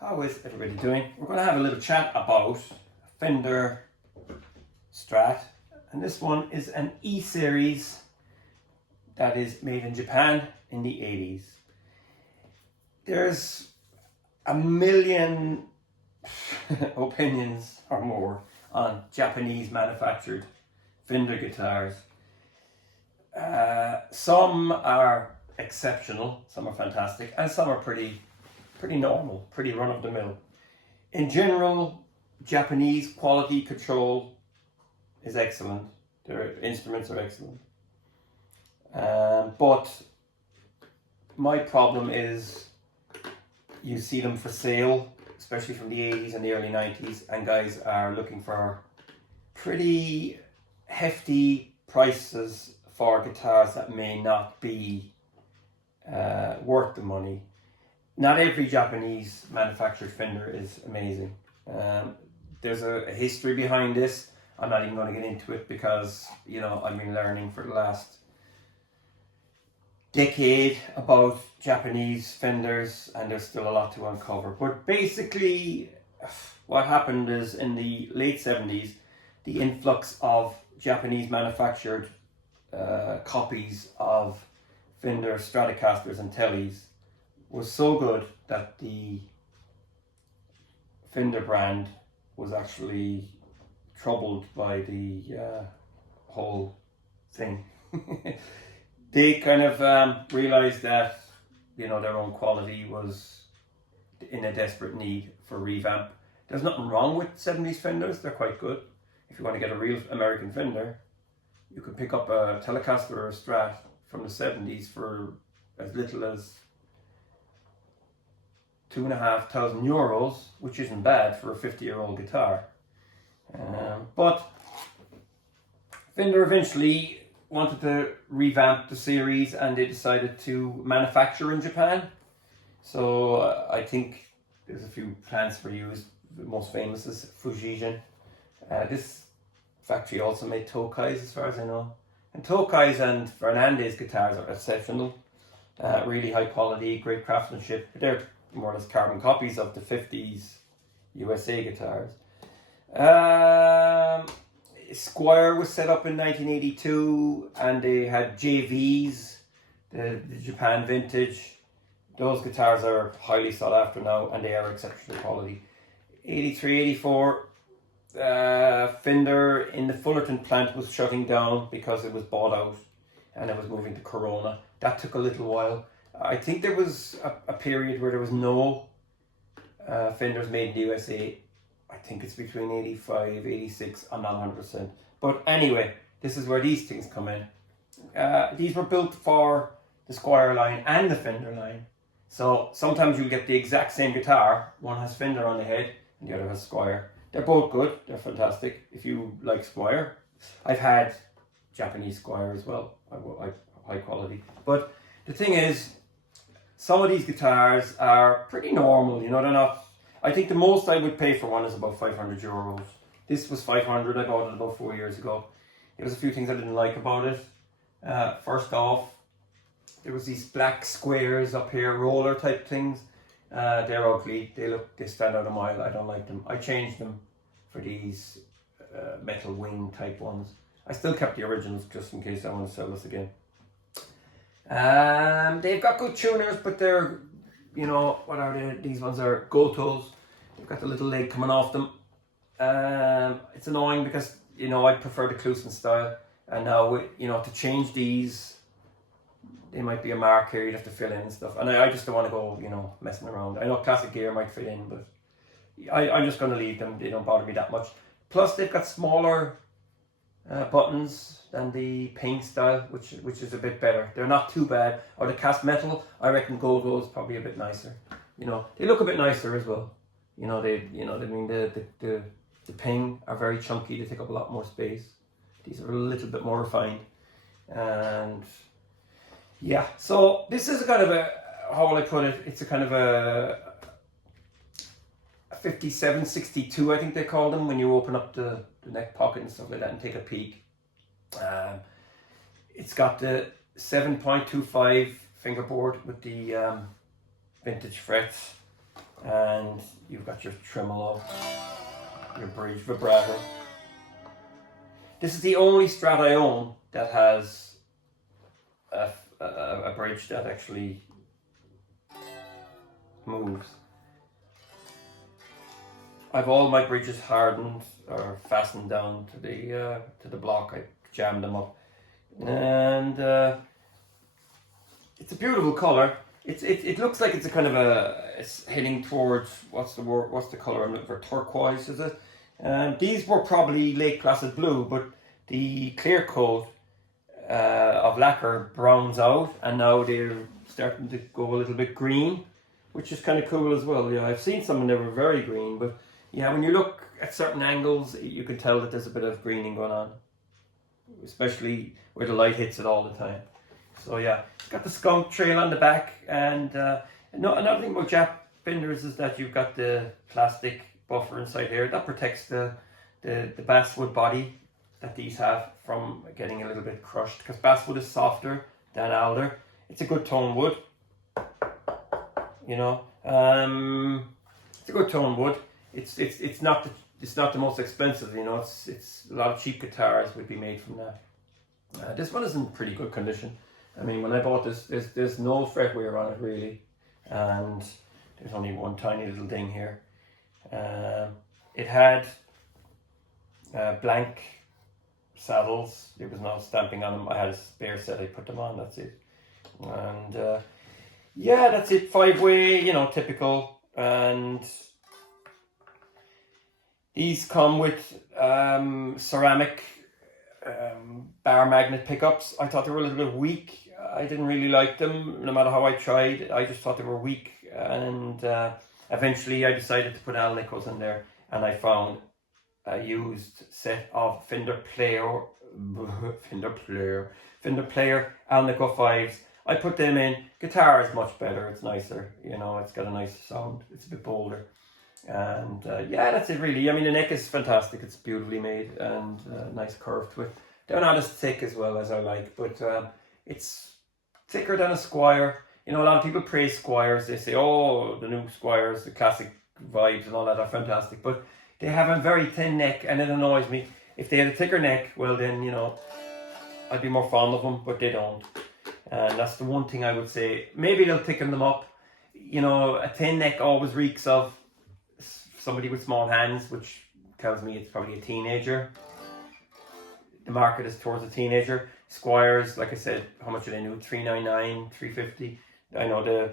How is everybody doing? We're going to have a little chat about Fender Strat, and this one is an E-series that is made in Japan in the 80s. There's a million opinions or more on Japanese manufactured Fender guitars. Some are exceptional, some are fantastic, and some are pretty normal, pretty run-of-the-mill. In general, Japanese quality control is excellent. Their instruments are excellent. But my problem is you see them for sale, especially from the 80s and the early 90s, and guys are looking for pretty hefty prices for guitars that may not be worth the money. Not every Japanese manufactured Fender is amazing. There's a history behind this. I'm not even going to get into it because, you know, I've been learning for the last decade about Japanese Fenders, and there's still a lot to uncover. But basically, what happened is in the late 70s, the influx of Japanese manufactured copies of Fender Stratocasters and Tellys was so good that the Fender brand was actually troubled by the whole thing. They kind of realized that, you know, their own quality was in a desperate need for revamp. There's nothing wrong with 70s Fenders, they're quite good. If you want to get a real American Fender, you can pick up a Telecaster or a Strat from the 70s for as little as €2,500, which isn't bad for a 50-year-old guitar. But Fender eventually wanted to revamp the series, and they decided to manufacture in Japan. So I think there's a few plants for use. The most famous is Fujijin. This factory also made Tokais, as far as I know. And Tokais and Fernandez guitars are exceptional. Really high quality, great craftsmanship. They're more or less carbon copies of the 50s USA guitars. Squier was set up in 1982, and they had JVs, the Japan vintage. Those guitars are highly sought after now, and they are exceptional quality. 83, 84, Fender in the Fullerton plant was shutting down because it was bought out and it was moving to Corona. That took a little while. I think there was a period where there was no Fenders made in the USA. I think it's between 85, 86, I'm not 100%. But anyway, this is where these things come in. These were built for the Squier line and the Fender line. So sometimes you'll get the exact same guitar. One has Fender on the head and the other has Squier. They're both good, they're fantastic. If you like Squier, I've had Japanese Squier as well, high quality. But the thing is, some of these guitars are pretty normal, you know, they're not. I think the most I would pay for one is about €500. This was 500, I bought it about 4 years ago. There was a few things I didn't like about it. First off, there was these black squares up here, roller type things. They're ugly, they stand out a mile, I don't like them. I changed them for these metal wing type ones. I still kept the originals just in case I want to sell this again. They've got good tuners, but they're, you know, what are they? These ones are Gotos. They've got the little leg coming off them. It's annoying because, you know, I prefer the Kluson style, and now, you know, to change these, they might be a mark here, you'd have to fill in and stuff, and I just don't want to go, you know, messing around. I know classic gear might fit in, but I'm just going to leave them. They don't bother me that much. Plus they've got smaller buttons than the paint style, which is a bit better. They're not too bad. Or the cast metal, I reckon Goto's probably a bit nicer. You know, they look a bit nicer as well. You know, the ping are very chunky. They take up a lot more space. These are a little bit more refined, and yeah. So this is a kind of a, how will I put it? It's a kind of a 57, 62, I think they call them, when you open up the neck pocket and stuff like that and take a peek. It's got the 7.25 fingerboard with the vintage frets, and you've got your tremolo, your bridge vibrato. This is the only Strat I own that has a bridge that actually moves. I've all my bridges hardened or fastened down to the block. I jammed them up, and it's a beautiful color. It looks like it's a kind of it's heading towards what's the color I'm looking for? Turquoise, is it? These were probably Lake Placid blue, but the clear coat of lacquer browns out, and now they're starting to go a little bit green, which is kind of cool as well. Yeah, I've seen some and they were very green, but yeah, when you look at certain angles, you can tell that there's a bit of greening going on, especially where the light hits it all the time. So yeah, it's got the skunk trail on the back, and another thing about Jap Fenders is that you've got the plastic buffer inside here that protects the basswood body that these have from getting a little bit crushed, because basswood is softer than alder. It's a good tone wood, you know. It's a good tone wood. It's not the most expensive, you know. It's a lot of cheap guitars would be made from that. This one is in pretty good condition. I mean, when I bought this, there's no fret wear on it really, and there's only one tiny little ding here. It had blank saddles. There was no stamping on them. I had a spare set. I put them on. That's it. And yeah, that's it. 5-way, you know, typical. And these come with ceramic bar magnet pickups. I thought they were a little bit weak. I didn't really like them, no matter how I tried. I just thought they were weak, and eventually I decided to put Alnicos in there, and I found a used set of Fender Player Alnico 5s. I put them in. Guitar is much better. It's nicer, you know. It's got a nice sound. It's a bit bolder. And yeah, that's it really. I mean, the neck is fantastic. It's beautifully made, and nice curve to it. They're not as thick as well as I like, but it's thicker than a Squire. You know, a lot of people praise Squires. They say, oh, the new Squires, the classic vibes and all that are fantastic, but they have a very thin neck, and it annoys me. If they had a thicker neck, well then, you know, I'd be more fond of them, but they don't. And that's the one thing I would say. Maybe they'll thicken them up. You know, a thin neck always reeks of somebody with small hands, which tells me it's probably a teenager. The market is towards a teenager. Squires, like I said, how much are they new? $399, $350. I know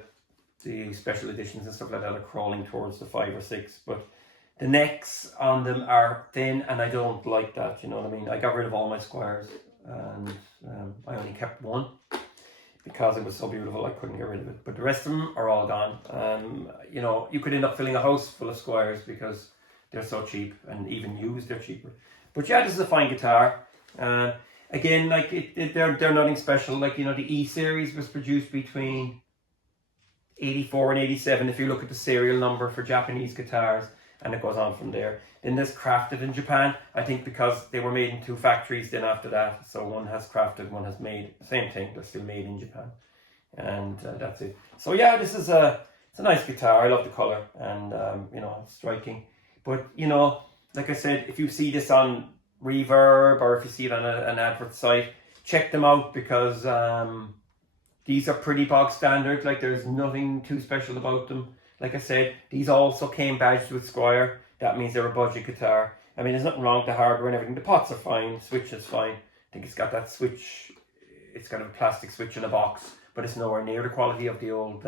the special editions and stuff like that are crawling towards the 5 or 6, but the necks on them are thin, and I don't like that. You know what I mean? I got rid of all my Squires, and I only kept one because it was so beautiful. I couldn't get rid of it, but the rest of them are all gone. You know, you could end up filling a house full of Squires because they're so cheap, and even used they're cheaper. But yeah, this is a fine guitar. Again, like they're nothing special. Like, you know, the E series was produced between 84 and 87 if you look at the serial number for Japanese guitars, and it goes on from there. Then there's crafted in Japan, I think because they were made in 2 factories then after that. So one has crafted, one has made. Same thing, they're still made in Japan. And that's it. So yeah, it's a nice guitar. I love the color, and you know, it's striking. But you know, like I said, if you see this on Reverb, or if you see it on an advert site, check them out, because these are pretty bog standard. Like, there's nothing too special about them. Like I said, these also came badged with Squire. That means they're a budget guitar. I mean, there's nothing wrong with the hardware and everything. The pots are fine, switch is fine. I think it's got that switch, it's got a plastic switch in a box, but it's nowhere near the quality of the old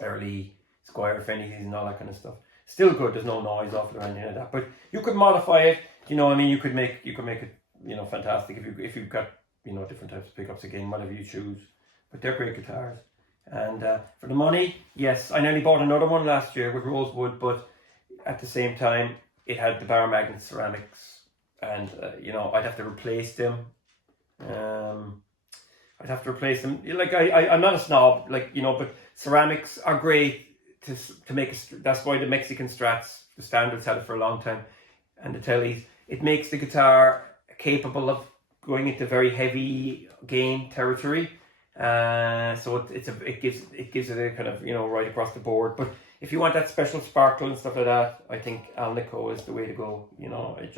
early Squire Fenders and all that kind of stuff. Still good, there's no noise off it or anything like that. But you could modify it, you know, I mean, you could make it, you know, fantastic if you've got, you know, different types of pickups again, whatever you choose. But they're great guitars. And for the money, yes, I nearly bought another one last year with rosewood, but at the same time, it had the bar magnet ceramics, and you know, I'd have to replace them. Like, I'm not a snob, like, you know, but ceramics are great to make that's why the Mexican Strats, the standards, had it for a long time, and the Tellys. It makes the guitar capable of going into very heavy gain territory, So it gives it a kind of, you know, right across the board. But if you want that special sparkle and stuff like that, I think Alnico is the way to go. You know, it's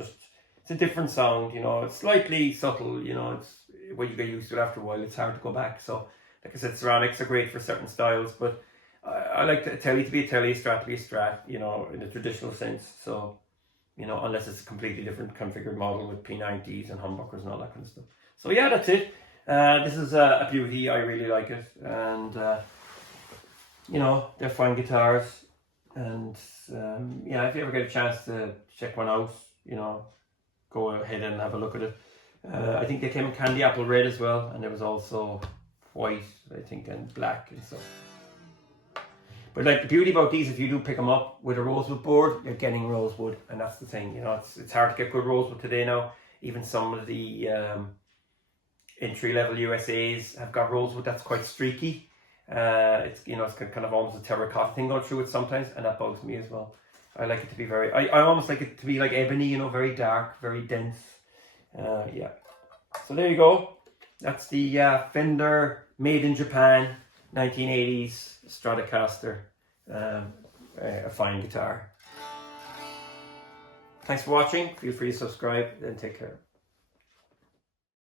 a different sound. You know, it's slightly subtle. You know, it's when you get used to it after a while, it's hard to go back. So, like I said, ceramics are great for certain styles, but I like a telly to be a telly, a Strat to be a Strat. You know, in the traditional sense. So, you know, unless it's a completely different configured model with P90s and humbuckers and all that kind of stuff. So yeah, that's it. This is a beauty. I really like it, and you know, they're fine guitars. And yeah, if you ever get a chance to check one out, you know, go ahead and have a look at it. I think they came in candy apple red as well, and there was also white, I think, and black and stuff. But like the beauty about these, if you do pick them up with a rosewood board, you're getting rosewood, and that's the thing. You know, it's hard to get good rosewood today now. Even some of the entry-level USAs have got rosewood that's quite streaky. It's, you know, it's kind of almost a terracotta thing going through it sometimes, and that bugs me as well. I like it to be very, I almost like it to be like ebony, you know, very dark, very dense. Yeah. So there you go. That's the Fender made in Japan 1980s Stratocaster. A fine guitar. Thanks for watching. Feel free to subscribe and take care.